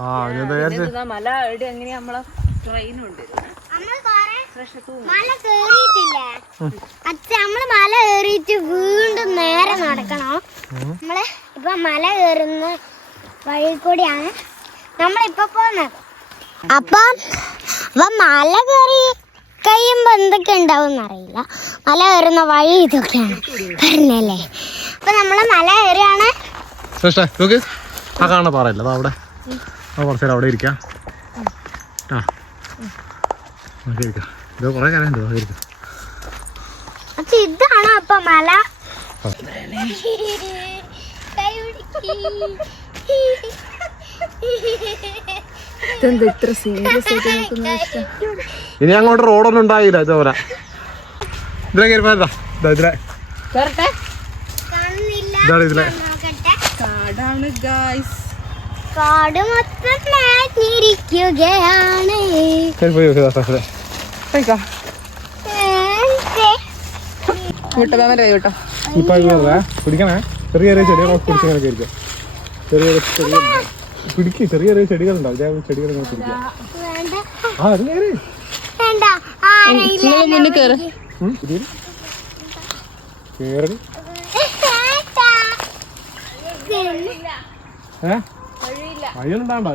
ആ മല എവിടെ എങ്ങനെയാ നമ്മളെ ട്രെയിനുണ്ട് മല കേറിയിട്ടില്ലേ? അച്ഛ നമ്മൾ മല കേറിയിട്ട് വീണ്ടും നേരെ നടക്കണം? നമ്മൾ ഇപ്പൊ മല കേറുന്ന വഴി കൂടിയാണ് നമ്മളിപ്പൊ പോകുന്നത്. അപ്പൊ അപ്പൊ മല കയറി കഴിയുമ്പോ എന്തൊക്കെ ഉണ്ടാവും അറിയില്ല മല കയറുന്ന വഴി ഇതൊക്കെയാണ്. പറഞ്ഞല്ലേ? അപ്പൊ നമ്മൾ മല കയറിയാണ് ആ കാണുന്ന പാറയില്ല? അതാ അവിടെ. ആ കുറച്ച് നേരം അവിടെ ഇരിക്കാം. ആ. നമുക്ക് ഇരിക്കാം. ഇത് കുറേ കാര്യം ഉണ്ട് ഇരിക്കാം. ഇതാണോ അപ്പൊ മല? ആ. കൈ പിടിക്ക്. ഇതെന്താ ഇത്ര സീരിയസ് ആയിട്ട് നോക്കുന്ന ഇനി അങ്ങോട്ട് റോഡൊന്നും ഉണ്ടായില്ല ഇതുപോലെ. ഇതിലെ കയറി പോയതാ ഇതാ ഇതിലെ. ഇതാണ് ഇതിലെ. കാടാണ് ഗായ്സ് കാട് മൊത്തം നിറഞ്ഞിരിക്കുകയാണ് പിടിക്കണേ. ചെറിയ ചെറിയ ചെടികളൊക്കെ ചെറിയ ചെറിയ പിടിക്ക് ചെറിയ ചെറിയ ചെടികളുണ്ടാവും. ഞാൻ ചെടികൾ ആ അത് കയറി കേറി. ഏ?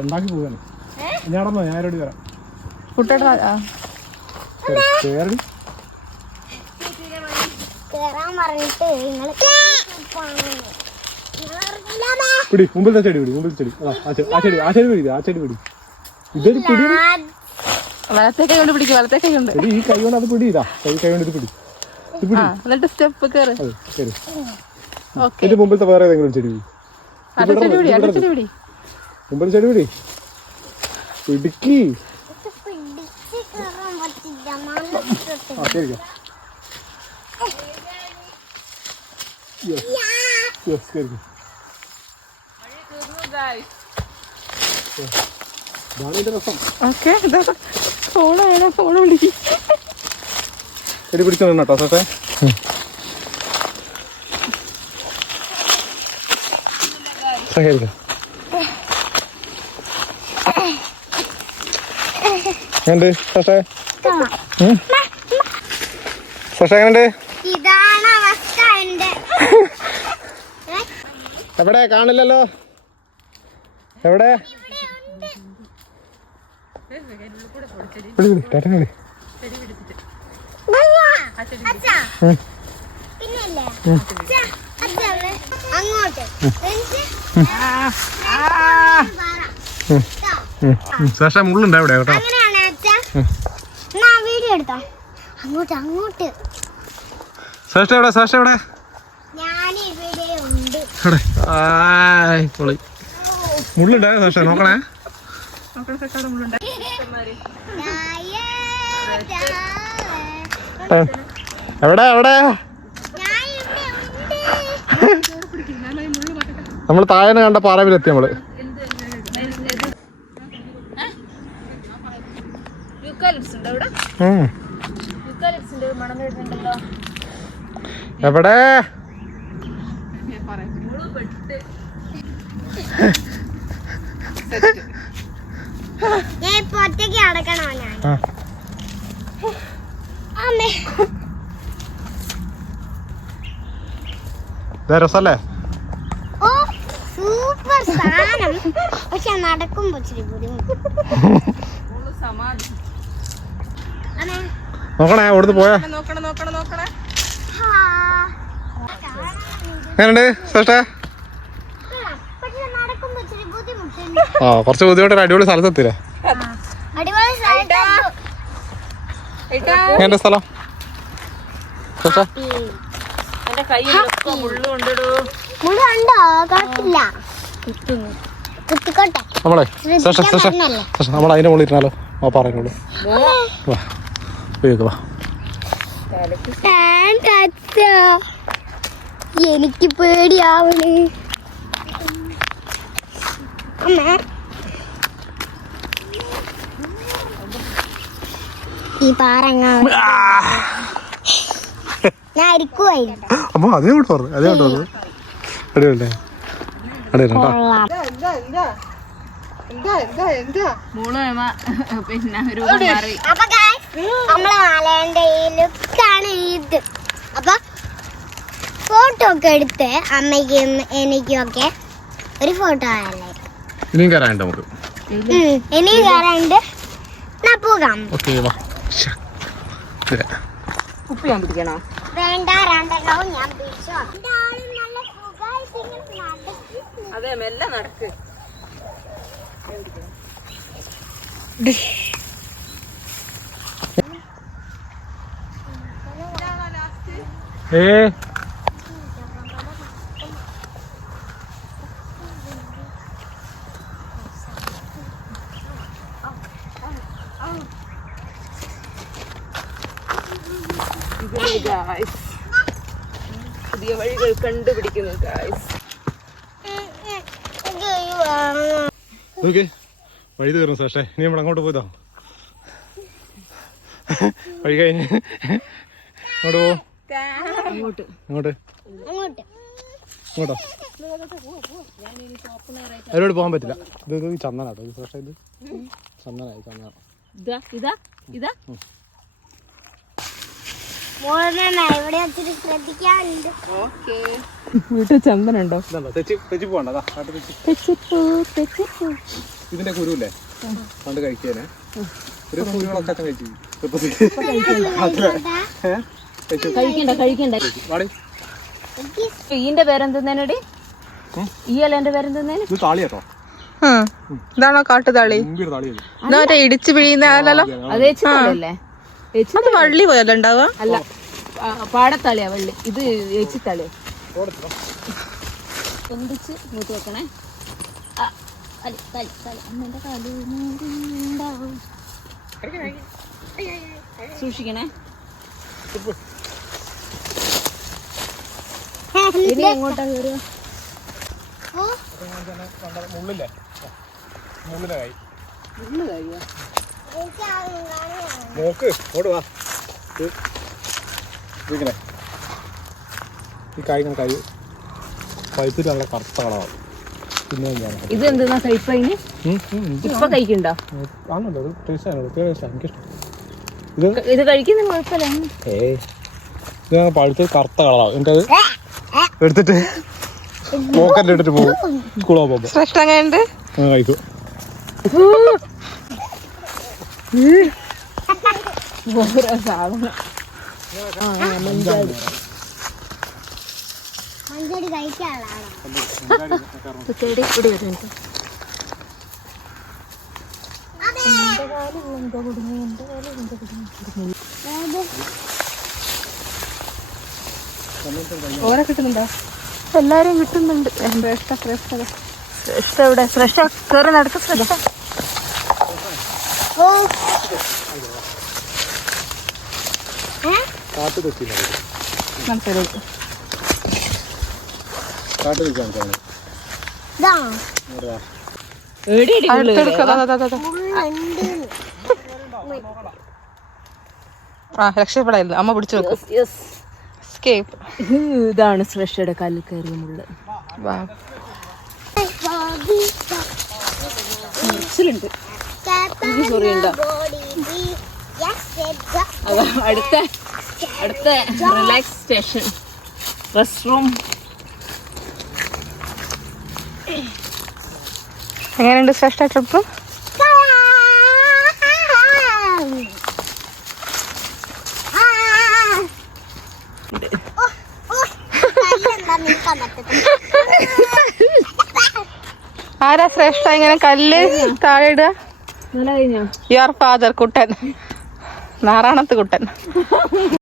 ഉണ്ടാക്കി ഞാൻ നടന്നോ ഞാൻ ആരോട് വരാം. കേറി. പിടി മുമ്പിലത്തെ ചെടി പിടി മുമ്പിലത്തെ ചെടി. ആ, ആ ചെടി ആ ചെടി ആ ചെടി പിടി ആ ചെടി പിടി. ഇതൊരു പിടി വലത്തെ കൈ കൊണ്ട് പിടിക്കും വലത്തെ കൈ കൊണ്ട്. എടി ഈ കൈ കൊണ്ട് അത് പിടി ഇതാ. കൈ കൈ കൊണ്ട് ഇത് പിടി. ഇത് പിടി. ആ എന്നിട്ട് സ്റ്റെപ്പ് കയറി അതെ ശരി. ഓക്കെ. എന്റെ മുമ്പിലത്തെ വേറെ ഏതെങ്കിലും ചെടി പിടി. ചെടി പിടി പിടിക്കി പിടിച്ച് പിടിച്ചോ പറ്റില്ല നല്ല ആ ശരി യെസ് കയറി ഇതാണ് ഇതിന്റെ രസം ഓക്കെ ഫോണാണ് ഫോൺ വിളിക്കും ചെടി പിടിച്ചു കേട്ടോ സത്തെ എങ്ങനെയുണ്ട്? സത്തെ സത്തെ എങ്ങനെയുണ്ട് എവിടെ? കാണില്ലല്ലോ. എവിടെ? വിളി പറ. മുള്ളുണ്ട് എവിടെ കേട്ടോ. അങ്ങോട്ട് അങ്ങോട്ട്. എവിടെ? എവിടെ? പൊളി. നോക്കണേ. എവിടെ എവിടെ ഞാൻ ഇവിടെ ഉണ്ട് നമ്മൾ താഴെ കണ്ട പാറവിലെത്തി നമ്മൾ. എവിടെ? ഒറ്റയ്ക്ക് അടക്കണോ ഞാൻ രസല്ലേ ഓ സൂപ്പർ സാധനം പക്ഷെ നടക്കുമ്പോ ഇച്ചിരി നോക്കണേ അവിടുന്ന് പോയാ. നോക്കണം നോക്കണം നോക്കണേ ഹാ. എങ്ങനെയുണ്ട് ശ്രേഷ്ഠ ആ, കുറച്ച് ബുദ്ധിമുട്ട് അടിപൊളി സ്ഥലത്തെത്തില്ലേ എന്റെ സ്ഥലം? ശ്രേഷ്ഠ എന്റെ കയ്യിലൊക്കെ മുള്ളു കൊണ്ടിടൂ മുള ഉണ്ടോ കുഴപ്പമില്ല. കുത്തുന്നു കുത്തിക്കോട്ടെ നമ്മളെ നമ്മൾ മുകളിൽ ഇരുന്നാലോ ആ പറയുള്ളൂ വാ. എനിക്ക് പേടിയാവണേ. ഈ പാറങ്ങ. ഞാൻ അരിക്കുവായിരുന്നു അമ്മ അതേ കൊണ്ട് പറഞ്ഞു അതേ കൊണ്ട് പറഞ്ഞു അടിപൊളിയല്ലേ? അടിപൊളി പിന്നെ രൂപം മാറി. അപ്പൊ നമ്മളെ മാലേന്റെ ഈ ലുക്കാണ് ഇത്. അപ്പൊ ഫോട്ടോ ഒക്കെ എടുത്ത് അമ്മയ്ക്കും എനിക്കും ഒക്കെ ഒരു ഫോട്ടോ ആയാലേ ഇനിയും കയറാനുണ്ട് നമുക്ക്. ഇനിയും കയറാണ്ട് എന്നാ പോകാം. ഉപ്പ് ഞാൻ പിടിക്കണോ വേണ്ട. രണ്ടല്ലോ ഞാൻ പിടിച്ചോ. നല്ല സുഖമായിട്ട് ഇങ്ങനെ നടക്കി. അതെ മെല്ലെ നടക്ക്. ഏ? പുതിയ വഴികൾ കണ്ടുപിടിക്കുന്നു ഗായ്സ് ഓക്കെ വഴി തീർന്നു സാഷേ ഇനി നമ്മൾ അങ്ങോട്ട് പോയതാ. വഴി കഴിഞ്ഞ്. അങ്ങോട്ട് പോ. അങ്ങോട്ട്. ഇങ്ങോട്ടോ അവരോട് പോകാൻ പറ്റില്ല. ഇത് ഇത് ചന്ദനാട്ടോ. ഇത് സാഷേ ഇത്. ചന്ദനായി ചന്ദന ഇതാ ഇതാ ഇതാ മോളെ ഇവിടെ ഒത്തിരി ശ്രദ്ധിക്കാനുണ്ട് ഓക്കെ വീട്ടിൽ ചന്ദനുണ്ടോ ഇതാ തെച്ചി തെച്ചി പോകണ്ട അതാ കാട്ട് തെച്ചി തെച്ചിപ്പൂ ചന്ദനുണ്ടോ ഇതിന്റെ കുരുല്ലേ പണ്ട് കഴിക്കാനേ. ഒരു കുരുകളൊക്കെ. കഴിക്കണ്ട. കഴിക്കണ്ട. ഈന്റെ പേരെന്തെന്നേനടി? ഈ അല്ലേന്റെ പേരെന്തെന്നേന്? ഇത് താളിയാട്ടോ. ഇതാണോ കാട്ടുതാളി? ഇടിച്ചു പിഴിയുന്ന അതേ ഏച്ചിത്തളല്ലേ അത് വള്ളി പോയല്ലോ ഉണ്ടാവുക? അല്ല പാടത്തളിയാ വള്ളി. ഇത് ഏച്ചിത്തളി പൊന്തിച്ച് മൂത്ത് വെക്കണേ. സൂക്ഷിക്കണേ. ഇനി എങ്ങോട്ടാ കയറുക മുള്ളില്ലേ? മുള്ളിലെ കൈ. ഉള്ളു കഴിയോ നോക്ക് ഓട് വാ. ഇത് ഈ കൈ പഴുത്തിട്ട് നല്ല കറുത്ത കളറാവും പിന്നെ ഇത് എന്തെന്നാ കഴിപ്പതിന് ഇപ്പൊ കഴിക്കണ്ടോ ആണല്ലോ ഇത് ടേസ്റ്റ് ആണ് ടേസ്റ്റ് എനിക്കിഷ്ടം. ഇത് ഇത് കഴിക്കുന്ന കുഴപ്പമില്ല. ഏ ഇത് ഞങ്ങൾ പഴുത്ത് കറുത്ത കളറാവും എനിക്കത് എടുത്തിട്ട് പോക്കറ്റിലിട്ടിട്ട് പോകും. സ്കൂളോ പോകുമ്പോൾ കഴിക്കും ഓരോ സാധനം മഞ്ചടി. കഴിക്കാനുള്ളതാണ് ചെടി കൂടി വരുന്നുണ്ട് ഓരോ കിട്ടുന്നുണ്ടോ? എല്ലാരും കിട്ടുന്നുണ്ട്. ശ്രേഷ്ഠ ശ്രേഷ്ഠ ശ്രേഷ്ഠ ഇവിടെ. ശ്രേഷ്ഠ കയറി നടക്കും ശ്രേഷ്ഠ ഓ. കാട്ട് തെറ്റി കാട്ട്. മുള്ളുണ്ട് ആ രക്ഷപ്പെടായിരുന്നു അമ്മ പിടിച്ചു എസ്കേപ്പ് ഇതാണ് ശ്രേഷ്ഠയുടെ കാലിൽ കയറിയ മുള്ള്. സോറി ഉണ്ടോ? അതാ അടുത്ത. അടുത്ത റിലാക്സ് സ്റ്റേഷൻ റെസ്റ്റ് റൂം എങ്ങനെയുണ്ട് ശ്രേഷ്ഠ ട്രിപ്പ് ആരാ ശ്രേഷ്ഠ ഇങ്ങനെ കല്ല് താഴെ ഇടുക? Your father Kuttan. Naranath Kuttan.